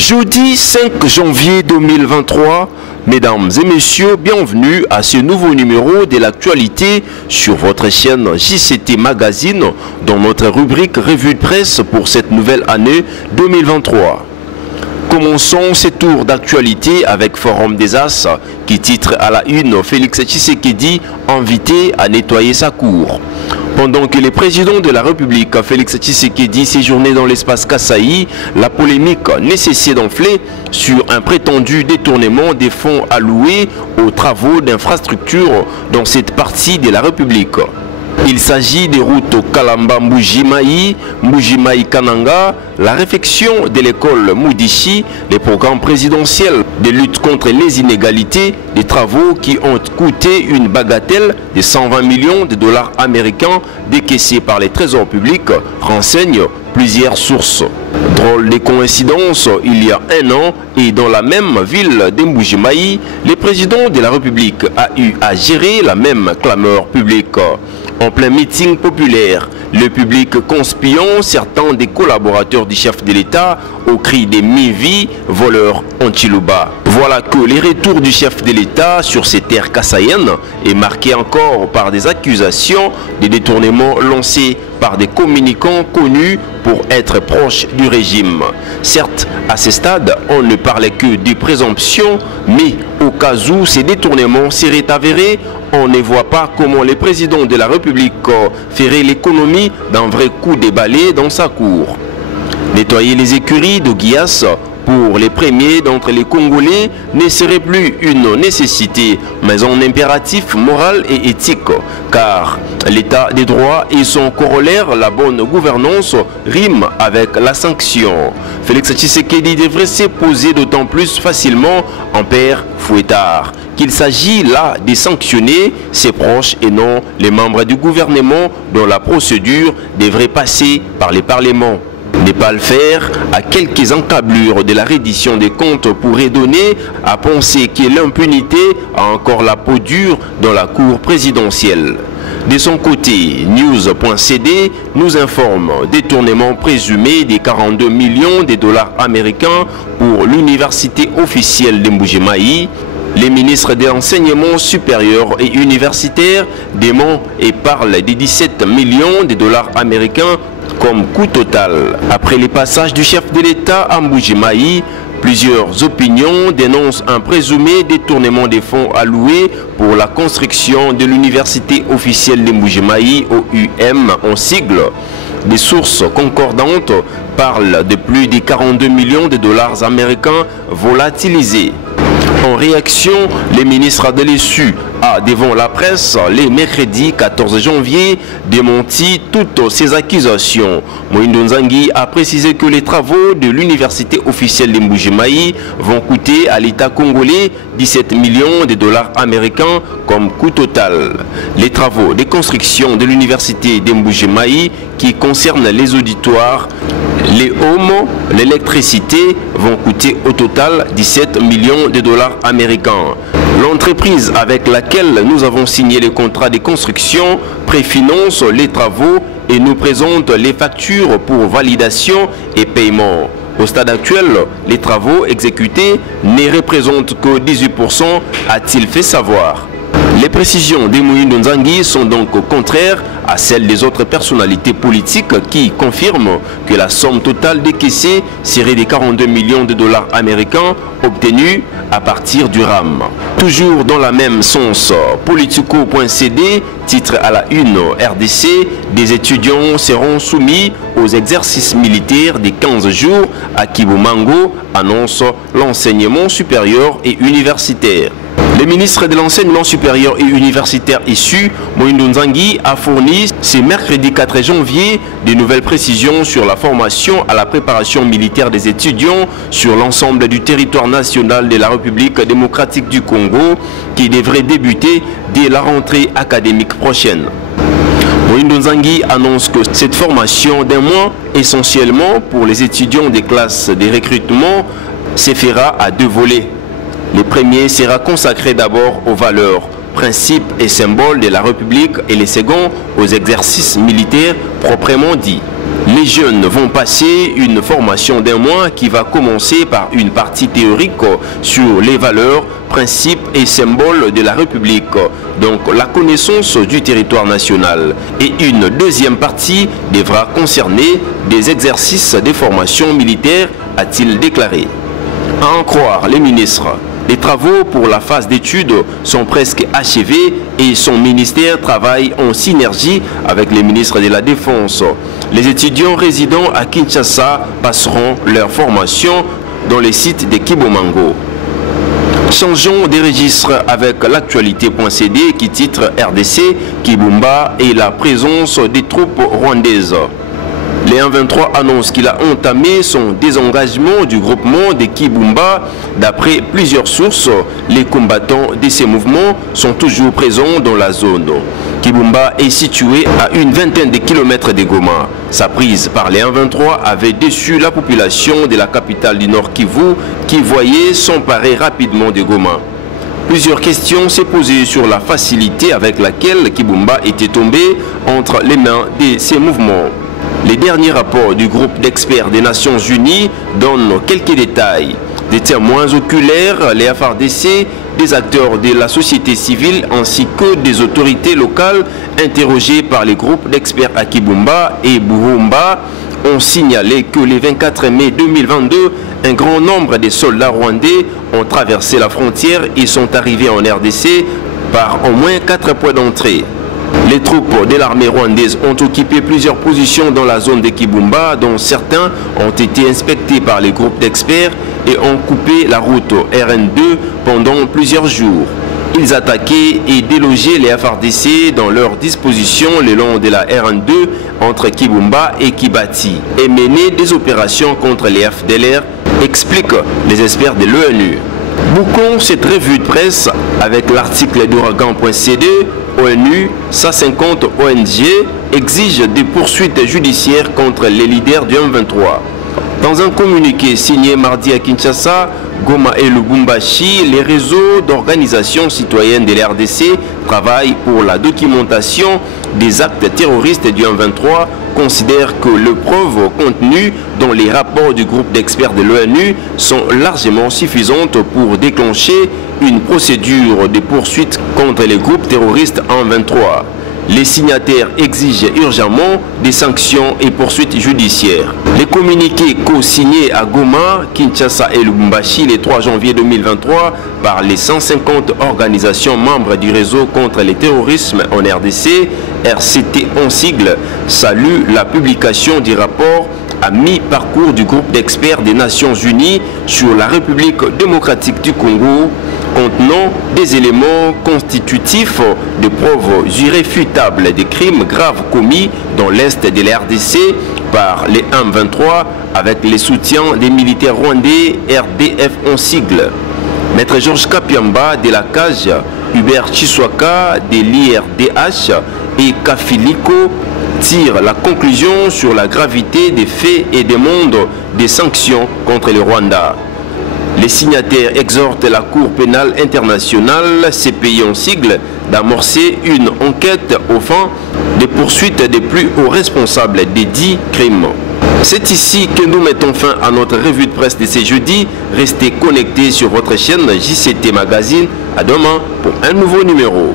Jeudi 5 janvier 2023, mesdames et messieurs, bienvenue à ce nouveau numéro de l'actualité sur votre chaîne JCT Magazine dans notre rubrique Revue de presse pour cette nouvelle année 2023. Commençons ce tour d'actualité avec Forum des As qui titre à la une Félix Tshisekedi invité à nettoyer sa cour. Pendant que le président de la République, Félix Tshisekedi, séjournait dans l'espace Kasaï, la polémique ne cessait d'enfler sur un prétendu détournement des fonds alloués aux travaux d'infrastructure dans cette partie de la République. Il s'agit des routes Kalamba-Mbujimayi, Mbujimayi-Kananga, la réfection de l'école Moudichi, les programmes présidentiels de lutte contre les inégalités, des travaux qui ont coûté une bagatelle de 120 millions de dollars américains décaissés par les trésors publics, renseignent plusieurs sources. Drôle de coïncidence, il y a un an et dans la même ville d'Mbujimayi, le président de la République a eu à gérer la même clameur publique. En plein meeting populaire, le public conspiant certains des collaborateurs du chef de l'État au cri des Mivi, voleurs Antilouba. Voilà que les retours du chef de l'État sur ces terres kassaïennes est marqué encore par des accusations de détournement lancés par des communicants connus pour être proches du régime. Certes, à ce stade, on ne parlait que de présomptions, mais au cas où ces détournements seraient avérés, on ne voit pas comment le président de la République ferait l'économie d'un vrai coup de balai dans sa cour. Nettoyer les écuries de Guias pour les premiers d'entre les Congolais ne serait plus une nécessité, mais un impératif moral et éthique, car l'état des droits et son corollaire, la bonne gouvernance, riment avec la sanction. Félix Tshisekedi devrait se poser d'autant plus facilement en père fouettard qu'il s'agit là de sanctionner ses proches et non les membres du gouvernement dont la procédure devrait passer par les parlements. Ne pas le faire à quelques encablures de la reddition des comptes pourrait donner à penser que l'impunité a encore la peau dure dans la cour présidentielle. De son côté, News.cd nous informe détournement présumé des 42 millions de dollars américains pour l'université officielle de Mbujimayi. Les ministres de l'enseignement supérieur et universitaire dément et parlent des 17 millions de dollars américains comme coût total. Après les passages du chef de l'État à Mbujimayi, plusieurs opinions dénoncent un présumé détournement des fonds alloués pour la construction de l'université officielle de Mbujimayi, OUM en sigle. Des sources concordantes parlent de plus de 42 millions de dollars américains volatilisés. En réaction, le ministre de l'ESU a devant la presse le mercredi 14 janvier démenti toutes ces accusations. Moïndo Nzangi a précisé que les travaux de l'université officielle de Mbujimayi vont coûter à l'État congolais 17 millions de dollars américains comme coût total. Les travaux de construction de l'université de Mbujimayi qui concernent les auditoires, les hommes, l'électricité vont coûter au total 17 millions de dollars américains. L'entreprise avec laquelle nous avons signé le contrat de construction préfinance les travaux et nous présente les factures pour validation et paiement. Au stade actuel, les travaux exécutés ne représentent que 18%, a-t-il fait savoir. Les précisions de Moïndo Nzangi sont donc contraires à celles des autres personnalités politiques qui confirment que la somme totale décaissée serait des 42 millions de dollars américains obtenus à partir du RAM. Toujours dans la même sens, Politico.cd titre à la une RDC, des étudiants seront soumis aux exercices militaires des 15 jours à Kibumango, annonce l'enseignement supérieur et universitaire. Le ministre de l'Enseignement supérieur et universitaire issu, Moïndo Nzangi, a fourni ce mercredi 4 janvier de nouvelles précisions sur la formation à la préparation militaire des étudiants sur l'ensemble du territoire national de la République démocratique du Congo qui devrait débuter dès la rentrée académique prochaine. Moïndo Nzangi annonce que cette formation d'un mois, essentiellement pour les étudiants des classes de recrutement, se fera à deux volets. Le premier sera consacré d'abord aux valeurs principes et symboles de la République et les seconds aux exercices militaires proprement dits. Les jeunes vont passer une formation d'un mois qui va commencer par une partie théorique sur les valeurs, principes et symboles de la République, donc la connaissance du territoire national. Et une deuxième partie devra concerner des exercices de formation militaire, a-t-il déclaré. À en croire les ministres, les travaux pour la phase d'études sont presque achevés et son ministère travaille en synergie avec les ministres de la Défense. Les étudiants résidant à Kinshasa passeront leur formation dans les sites de Kibomango. Changeons de registre avec l'actualité.cd qui titre RDC, Kibumba et la présence des troupes rwandaises. Les 1-23 annonce qu'il a entamé son désengagement du groupement de Kibumba. D'après plusieurs sources, les combattants de ces mouvements sont toujours présents dans la zone. Kibumba est situé à une vingtaine de kilomètres de Goma. Sa prise par les 1-23 avait déçu la population de la capitale du Nord Kivu qui voyait s'emparer rapidement de Goma. Plusieurs questions s'est posées sur la facilité avec laquelle Kibumba était tombé entre les mains de ces mouvements. Les derniers rapports du groupe d'experts des Nations Unies donnent quelques détails. Des témoins oculaires, les FARDC, des acteurs de la société civile ainsi que des autorités locales interrogés par les groupes d'experts à Kibumba et Buhumba ont signalé que le 24 mai 2022, un grand nombre de soldats rwandais ont traversé la frontière et sont arrivés en RDC par au moins 4 points d'entrée. Les troupes de l'armée rwandaise ont occupé plusieurs positions dans la zone de Kibumba, dont certains ont été inspectés par les groupes d'experts et ont coupé la route RN2 pendant plusieurs jours. Ils attaquaient et délogeaient les FARDC dans leur disposition le long de la RN2 entre Kibumba et Kibati et menaient des opérations contre les FDLR, expliquent les experts de l'ONU. Bouclons cette revue de presse avec l'article d'Ouragan.cd. ONU, 150 ONG exigent des poursuites judiciaires contre les leaders du M23. Dans un communiqué signé mardi à Kinshasa, Goma et Lubumbashi, les réseaux d'organisations citoyennes de l'RDC travaillent pour la documentation des actes terroristes du M23, considèrent que les preuves contenues dans les rapports du groupe d'experts de l'ONU sont largement suffisantes pour déclencher une procédure de poursuite contre les groupes terroristes M23. Les signataires exigent urgemment des sanctions et poursuites judiciaires. Les communiqués co-signés à Goma, Kinshasa et Lubumbashi le 3 janvier 2023 par les 150 organisations membres du réseau contre le terrorisme en RDC, RCT en sigle, saluent la publication du rapport à mi-parcours du groupe d'experts des Nations Unies sur la République démocratique du Congo, contenant des éléments constitutifs de preuves irréfutables des crimes graves commis dans l'est de la RDC par les M23 avec les soutiens des militaires rwandais RDF en sigle. Maître Georges Kapiamba de la CAGE, Hubert Chiswaka de l'IRDH et Kafiliko tirent la conclusion sur la gravité des faits et demandent des sanctions contre le Rwanda. Les signataires exhortent la Cour pénale internationale, CPI en sigle, d'amorcer une enquête aux fins de poursuite des plus hauts responsables des dits crimes. C'est ici que nous mettons fin à notre revue de presse de ce jeudi. Restez connectés sur votre chaîne JCT Magazine. À demain pour un nouveau numéro.